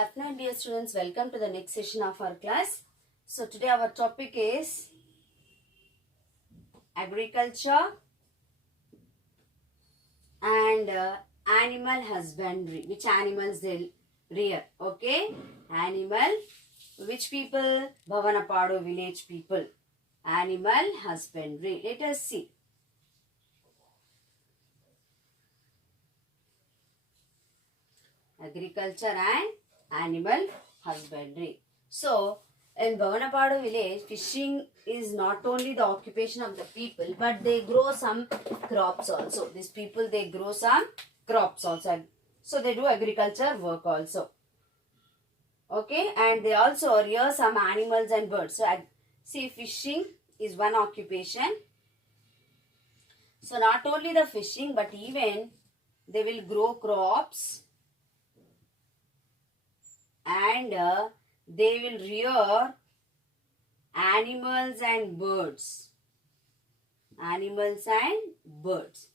afternoon, dear students. Welcome to the next session of our class. So today our topic is agriculture and animal husbandry. Which animals they rear? Okay, animal. Which people? Bhavanapadu village people. Animal husbandry. Let us see. Agriculture and animal husbandry. So, in Bhavanapadu village, fishing is not only the occupation of the people, but they grow some crops also. These people, they grow some crops also. So, they do agriculture work also. Okay, and they also rear some animals and birds. So, see, fishing is one occupation. So, not only the fishing, but even they will grow crops and they will rear animals and birds. Animals and birds.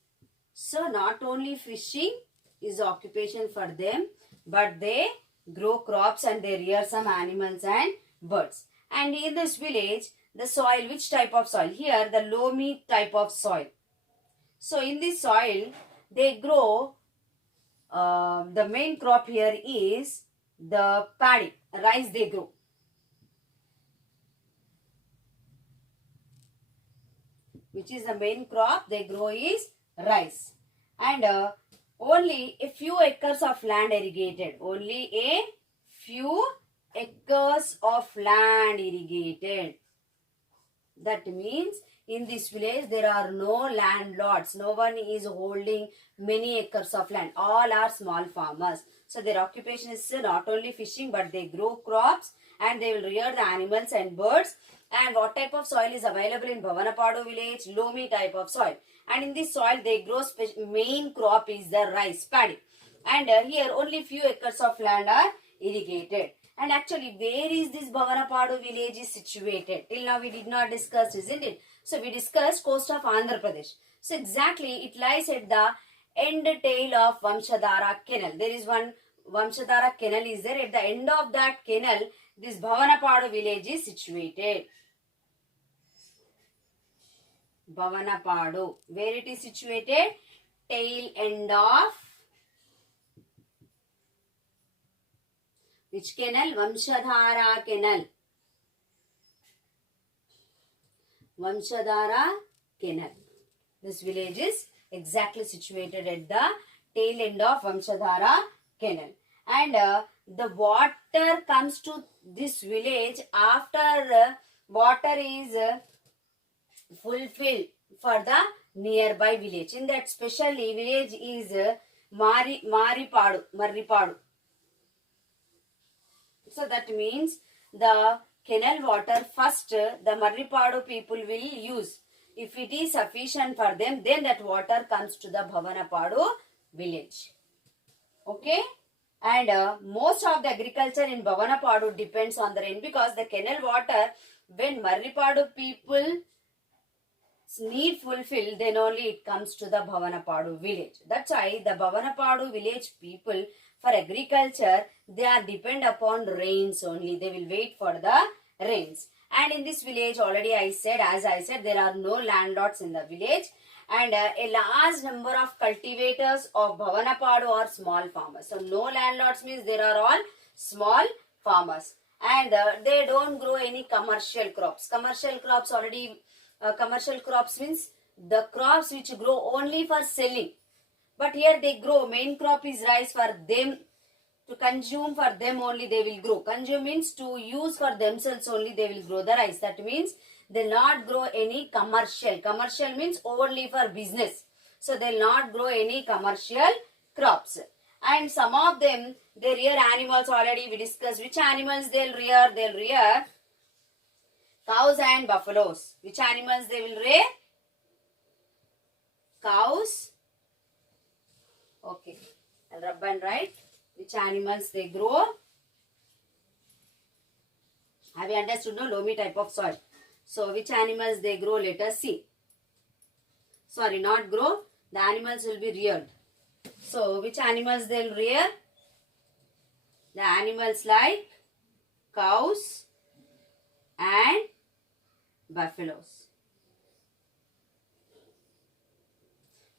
So not only fishing is occupation for them, but they grow crops and they rear some animals and birds. And in this village, the soil, which type of soil? Here, the loamy type of soil. So in this soil, they grow, the main crop here is the paddy, rice they grow. Which is the main crop they grow is rice. And only a few acres of land irrigated. Only a few acres of land irrigated. That means in this village there are no landlords. No one is holding many acres of land. All are small farmers. So their occupation is not only fishing, but they grow crops and they will rear the animals and birds. And what type of soil is available in Bhavanapadu village? Loamy type of soil. And in this soil they grow, main crop is the rice, paddy. And here only few acres of land are irrigated. And actually, where is this Bhavanapadu village is situated? Till now we did not discuss, isn't it? So we discussed coast of Andhra Pradesh. So exactly it lies at the end tail of Vamshadhara canal. There is one Vamshadhara canal is there. At the end of that canal, this Bhavanapadu village is situated. Bhavanapadu. Where it is situated? Tail end of which canal? Vamshadhara canal. Vamshadhara canal. This village is exactly situated at the tail end of Vamshadhara canal. And the water comes to this village after water is fulfilled for the nearby village. In that specially village is Marripadu. So that means the canal water first the Marripadu people will use. If it is sufficient for them, then that water comes to the Bhavanapadu village. Okay? And most of the agriculture in Bhavanapadu depends on the rain, because the canal water, when Marripadu people need fulfill, then only it comes to the Bhavanapadu village. That's why the Bhavanapadu village people, for agriculture, they are depend upon rains only. They will wait for the rains. And in this village, already as I said, there are no landlords in the village. And a large number of cultivators of Bhavanapadu are small farmers. So no landlords means there are all small farmers. And they don't grow any commercial crops. Commercial crops already, commercial crops means the crops which grow only for selling. But here they grow, main crop is rice for them to consume, for them only they will grow. Consume means to use for themselves only they will grow the rice. That means they will not grow any commercial. Commercial means only for business. So they will not grow any commercial crops. And some of them, they rear animals. Already we discussed which animals they will rear. They will rear cows and buffaloes. Which animals they will rear? Cows. Okay. I'll rub and write which animals they grow. Have you understood? No, loamy type of soil. So which animals they grow? Let us see. Sorry, not grow. The animals will be reared. So which animals they'll rear? The animals like cows and buffaloes.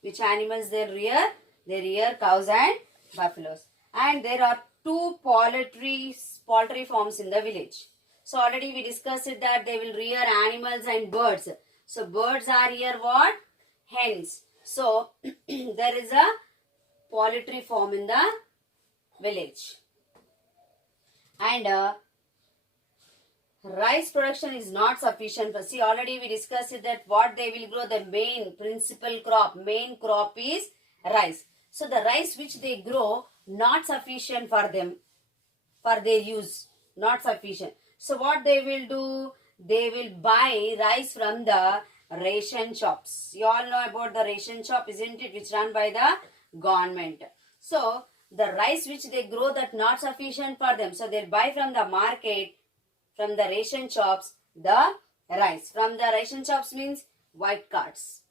Which animals they rear? They rear cows and buffaloes. And there are two poultry farms in the village. So already we discussed it that they will rear animals and birds. So birds are here what? Hens. So there is a poultry farm in the village. And rice production is not sufficient for, see already we discussed it that what they will grow, the main crop is rice. So the rice which they grow not sufficient for them, for their use, not sufficient. So what they will do, they will buy rice from the ration shops. You all know about the ration shop, isn't it, which run by the government. So the rice which they grow that not sufficient for them, so they'll buy from the market, from the ration shops, the rice. From the ration shops means white carts.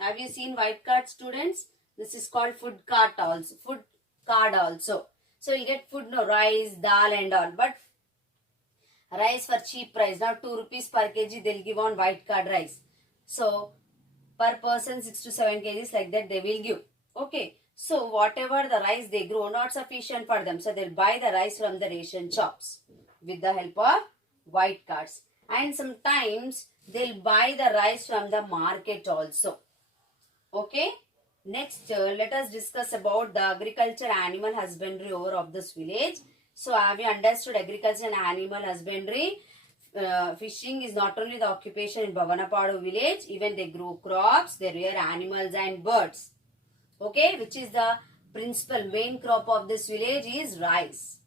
Have you seen white card, students? This is called food cart also. Food card also. So you get food, no, rice, dal and all. But rice for cheap price. Now 2 rupees per kg they'll give on white card rice. So per person 6 to 7 kgs like that they will give. Okay. So whatever the rice they grow not sufficient for them. So they'll buy the rice from the ration shops with the help of white cards. And sometimes they'll buy the rice from the market also. Okay. Next, let us discuss about the agriculture animal husbandry over of this village. So have you understood agriculture and animal husbandry? Fishing is not only the occupation in Bhavanapadu village, even they grow crops, they rear animals and birds. Okay, which is the principal main crop of this village is rice.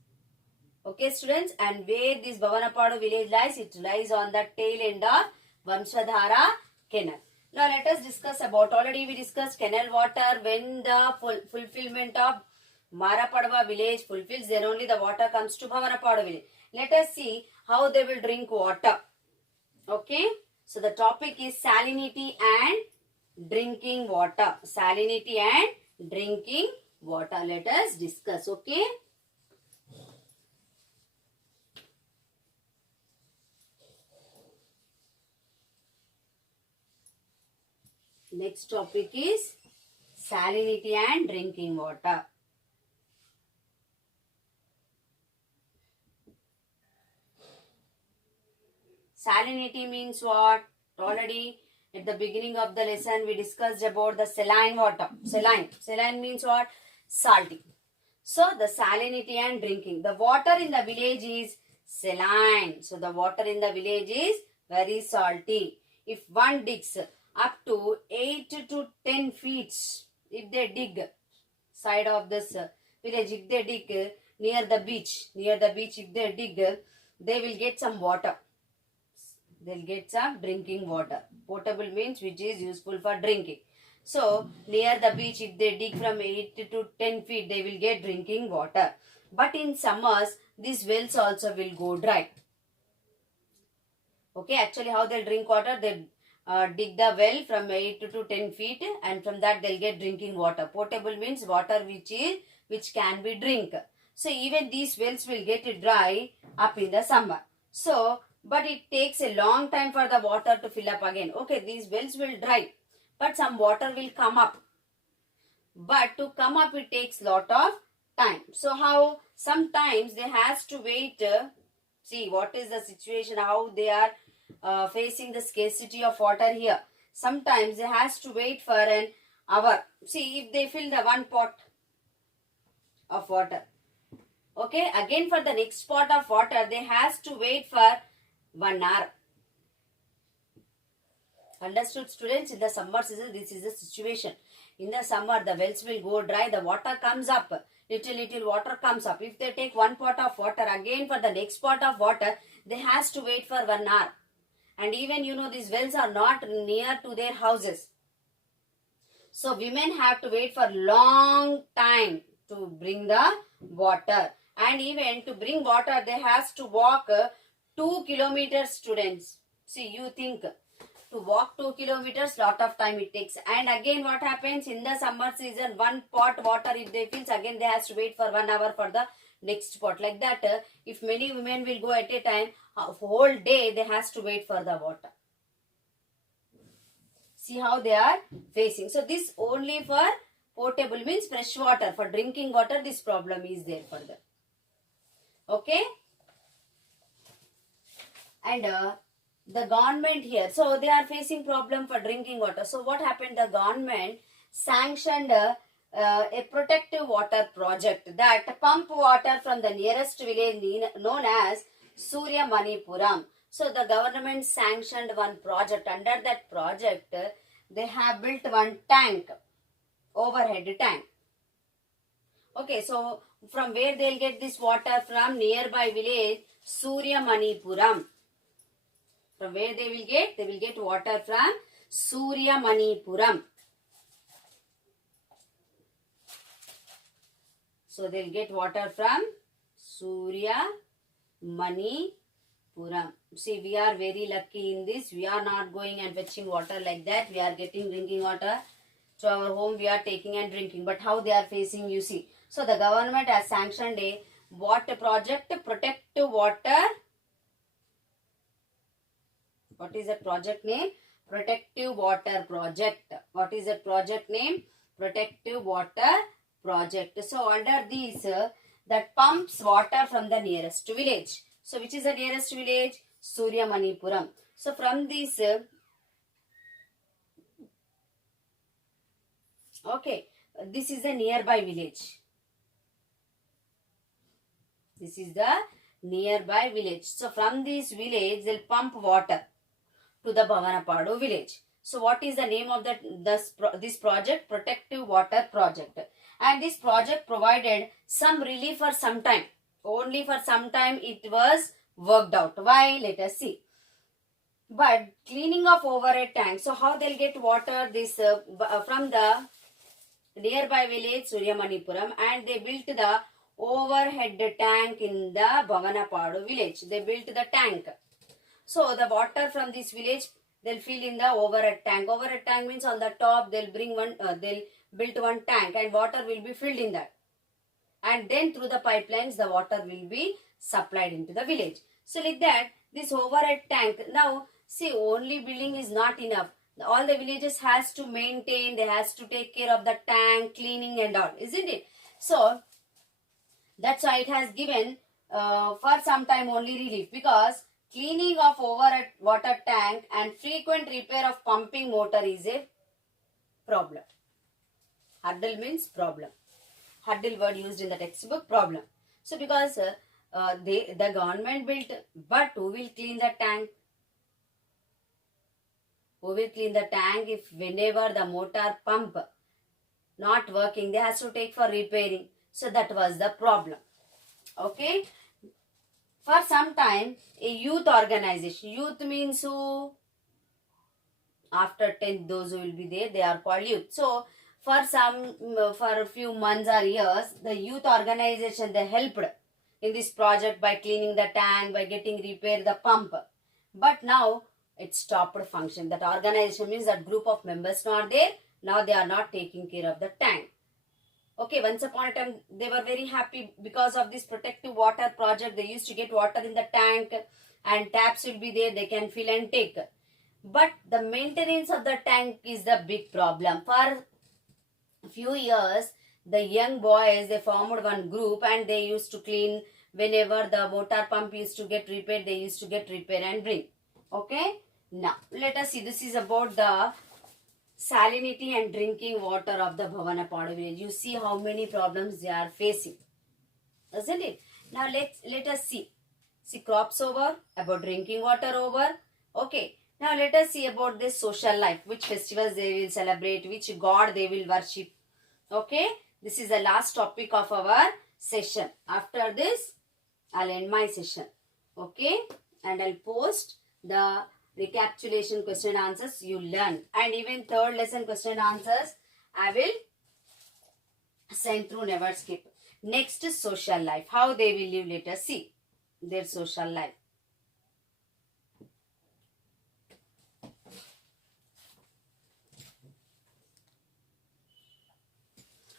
Okay, students, and where this Bhavanapadu village lies, it lies on the tail end of Vamshadhara canal. Now let us discuss about, already we discussed canal water, when the fulfillment of Marapadva village fulfills, then only the water comes to Bhavanapadu village. Let us see how they will drink water. Okay, so the topic is salinity and drinking water. Salinity and drinking water. Let us discuss. Okay. Next topic is salinity and drinking water. Salinity means what? Already at the beginning of the lesson we discussed about the saline water. Saline means what? Salty. So the salinity and drinking. The water in the village is saline. So the water in the village is very salty. If one digs up to 8 to 10 feet, if they dig side of this village, if they dig near the beach, if they dig, they will get some water. They'll get some drinking water. Potable means which is useful for drinking. So near the beach, if they dig from 8 to 10 feet, they will get drinking water. But in summers, these wells also will go dry. Okay, actually how they'll drink water, they dig the well from 8 to 10 feet and from that they'll get drinking water. Potable means water which can be drink. So even these wells will get dry up in the summer. So, but it takes a long time for the water to fill up again. Okay, these wells will dry, but some water will come up. But to come up, it takes lot of time. So how? Sometimes they has to wait. See what is the situation, how they are facing the scarcity of water here. Sometimes they has to wait for an hour. See, if they fill the one pot of water. Okay, again for the next pot of water, they has to wait for 1 hour. Understood, students? In the summer season, this is the situation. In the summer, the wells will go dry, the water comes up. Little water comes up. If they take one pot of water, again for the next pot of water, they has to wait for 1 hour. And even these wells are not near to their houses. So women have to wait for long time to bring the water. And even to bring water, they has to walk 2 kilometers, students. See, you think to walk 2 kilometers, lot of time it takes. And again what happens in the summer season, one pot water if they fill, again they has to wait for 1 hour for the next spot. Like that, if many women will go at a time, whole day they has to wait for the water. See how they are facing. So this only for potable means fresh water. For drinking water, this problem is there for them. Okay. And the government here, so they are facing problem for drinking water. So what happened? The government sanctioned a protective water project that pump water from the nearest village known as Surya Manipuram. So the government sanctioned one project. Under that project, they have built one tank, overhead tank. Okay, so from where they'll get this water? From nearby village Surya Manipuram. From where they will get? They will get water from Surya Manipuram. So they will get water from Surya Manipuram. See, we are very lucky in this. We are not going and fetching water like that. We are getting drinking water to our home. We are taking and drinking. But how they are facing, you see. So the government has sanctioned a water project, protective water. What is that project name? Protective Water Project. What is that project name? Protective Water Project. So under this, that pumps water from the nearest village. So which is the nearest village? Surya Manipuram. So from this, okay, this is the nearby village. This is the nearby village. So from this village, they'll pump water to the Bhavanapadu village. So what is the name of this project? Protective Water Project. And this project provided some relief for some time. Only for some time it was worked out. Why? Let us see. But cleaning of overhead tank. So how they'll get water? This from the nearby village Surya Manipuram, and they built the overhead tank in the Bhavanapadu village. They built the tank. So the water from this village, they'll fill in the overhead tank. Overhead tank means on the top they'll bring one, they'll build one tank and water will be filled in that. And then through the pipelines, the water will be supplied into the village. So like that, this overhead tank. Now see, only building is not enough. All the villages has to maintain, they has to take care of the tank, cleaning and all, isn't it? So that's why it has given for some time only relief, because cleaning of overhead water tank and frequent repair of pumping motor is a problem. Hurdle means problem. Hurdle word used in the textbook, problem. So because the government built, but who will clean the tank? Who will clean the tank if whenever the motor pump not working, they has to take for repairing. So that was the problem. Okay. For some time, a youth organization. Youth means who? After 10th, those who will be there, they are called youth. So for a few months or years, the youth organization, they helped in this project by cleaning the tank, by getting repair the pump. But now it stopped function. That organization means that group of members not there. Now they are not taking care of the tank. Okay, once upon a time, they were very happy because of this protective water project. They used to get water in the tank and taps will be there. They can fill and take. But the maintenance of the tank is the big problem. For a few years, the young boys, they formed one group and they used to clean. Whenever the motor pump used to get repaired, they used to get repair and bring. Okay. Now, let us see. This is about the salinity and drinking water of the Bhavanapadu village. You see how many problems they are facing, isn't it? Now let us see. See, crops over, about drinking water over. Okay. Now let us see about this social life. Which festivals they will celebrate, which god they will worship. Okay. This is the last topic of our session. After this, I'll end my session. Okay. And I'll post the recapitulation question answers you learn, and even third lesson question answers I will send through Never Skip. Next is social life. How they will live, let us see their social life.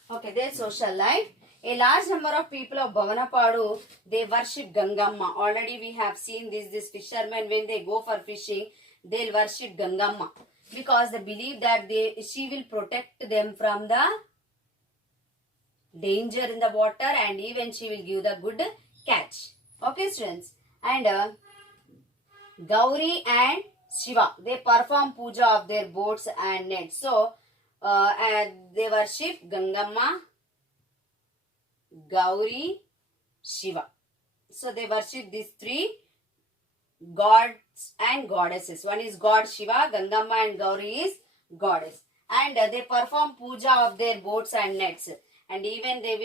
Okay, their social life. A large number of people of Bhavanapadu, they worship Gangamma. Already we have seen this. These fishermen, when they go for fishing, they'll worship Gangamma. Because they believe that she will protect them from the danger in the water, and even she will give the good catch. Okay, students. And Gauri and Shiva, they perform puja of their boats and nets. So, and they worship Gangamma, Gauri, Shiva. So, they worship these three gods and goddesses. One is God Shiva, Gangamma and Gauri is goddess. And they perform puja of their boats and nets. And even they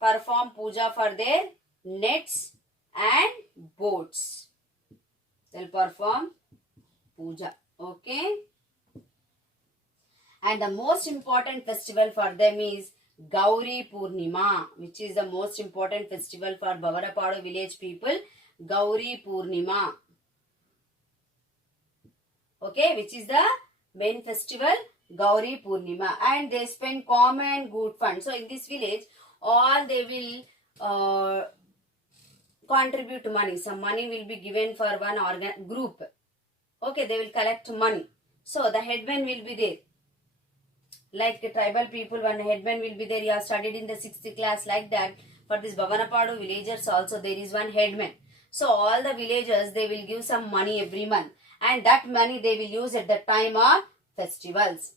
will perform puja for their nets and boats. They'll perform puja. Okay. And the most important festival for them is Gauri Purnima, which is the most important festival for Bhavanapadu village people. Gauri Purnima. Okay, which is the main festival, Gauri Purnima. And they spend common good fund. So in this village, all they will contribute money. Some money will be given for one group. Okay, they will collect money. So the headman will be there. Like tribal people, one headman will be there. You have studied in the 6th class, like that. For this Bhavanapadu villagers also, there is one headman. So all the villagers, they will give some money every month. And that money they will use at the time of festivals.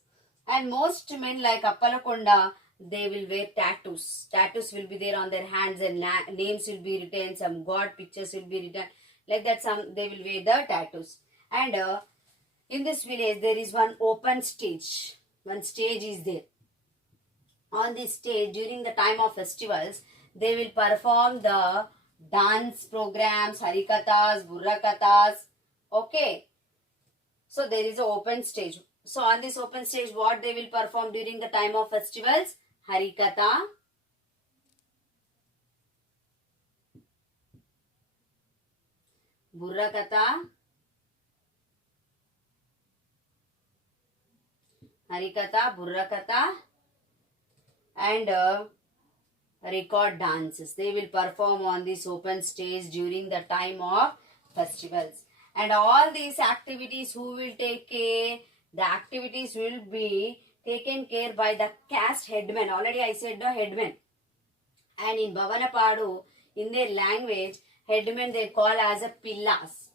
And most men like Appalakonda, they will wear tattoos. Tattoos will be there on their hands, and names will be written. Some god pictures will be written. Like that, they will wear the tattoos. And in this village, there is one open stage. One stage is there. On this stage, during the time of festivals, they will perform the dance programs, harikathas, burrakathas. Okay. So there is an open stage. So on this open stage, what they will perform during the time of festivals? Harikatha, burrakatha, harikatha, burrakatha, and record dances. They will perform on this open stage during the time of festivals. And all these activities, who will take care? The activities will be taken care by the caste headman. Already I said the headman. And in Bhavanapadu, in their language, headman they call as a pillas.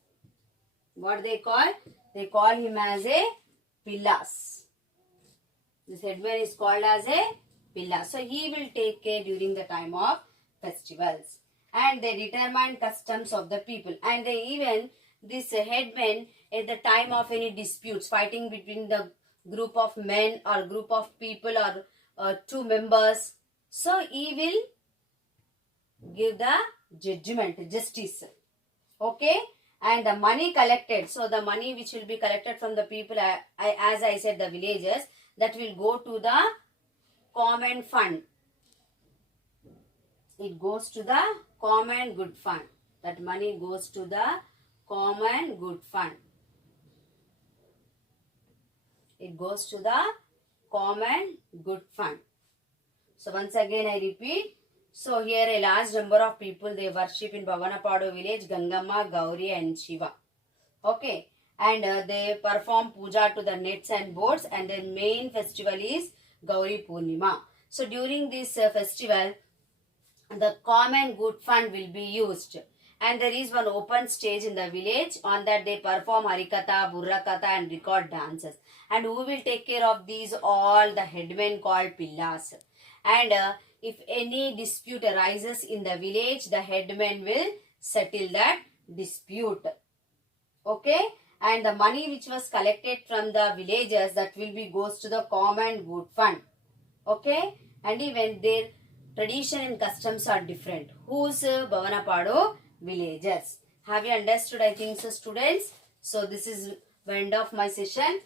What they call? They call him as a pillas. This headman is called as a pillas. So he will take care during the time of festivals. And they determine customs of the people. And they even, this headman, at the time of any disputes, fighting between the group of men or group of people or two members, so he will give the judgment, justice. Okay. And the money collected, so the money which will be collected from the people, as I said, the villagers, that will go to the common fund. It goes to the common good fund. That money goes to the common good fund. It goes to the common good fund. So once again I repeat. So here a large number of people, they worship in Bhavanapadu village Gangamma, Gauri and Shiva. Okay. And they perform puja to the nets and boats, and their main festival is Gauri Purnima. So during this festival, the common good fund will be used. And there is one open stage in the village. On that they perform harikatha, burrakatha and record dances. And who will take care of these all? The headmen called pillas. And if any dispute arises in the village, the headman will settle that dispute. Okay. And the money which was collected from the villagers, that will be goes to the common good fund. Okay. And even their tradition and customs are different. Who's Bhavanapadu? Villagers. Have you understood? I think so, students. So this is the end of my session.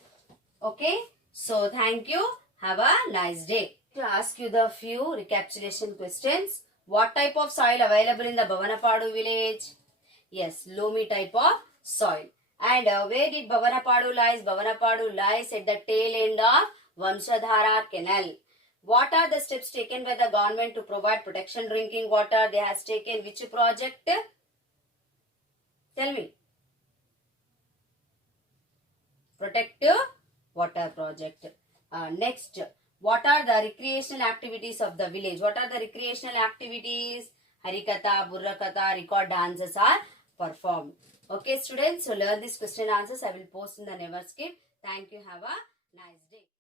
Okay. So thank you. Have a nice day. To ask you the few recapitulation questions. What type of soil available in the Bhavanapadu village? Yes, loamy type of soil. And where did Bhavanapadu lies? Bhavanapadu lies at the tail end of Vamshadhara canal. What are the steps taken by the government to provide protection drinking water? They has taken which project? Tell me. Protective water project. Next, what are the recreational activities of the village? What are the recreational activities? Harikatha, Burrakatha, record dances are performed. Okay, students, so learn these question answers. I will post in the Never Skip. Thank you. Have a nice day.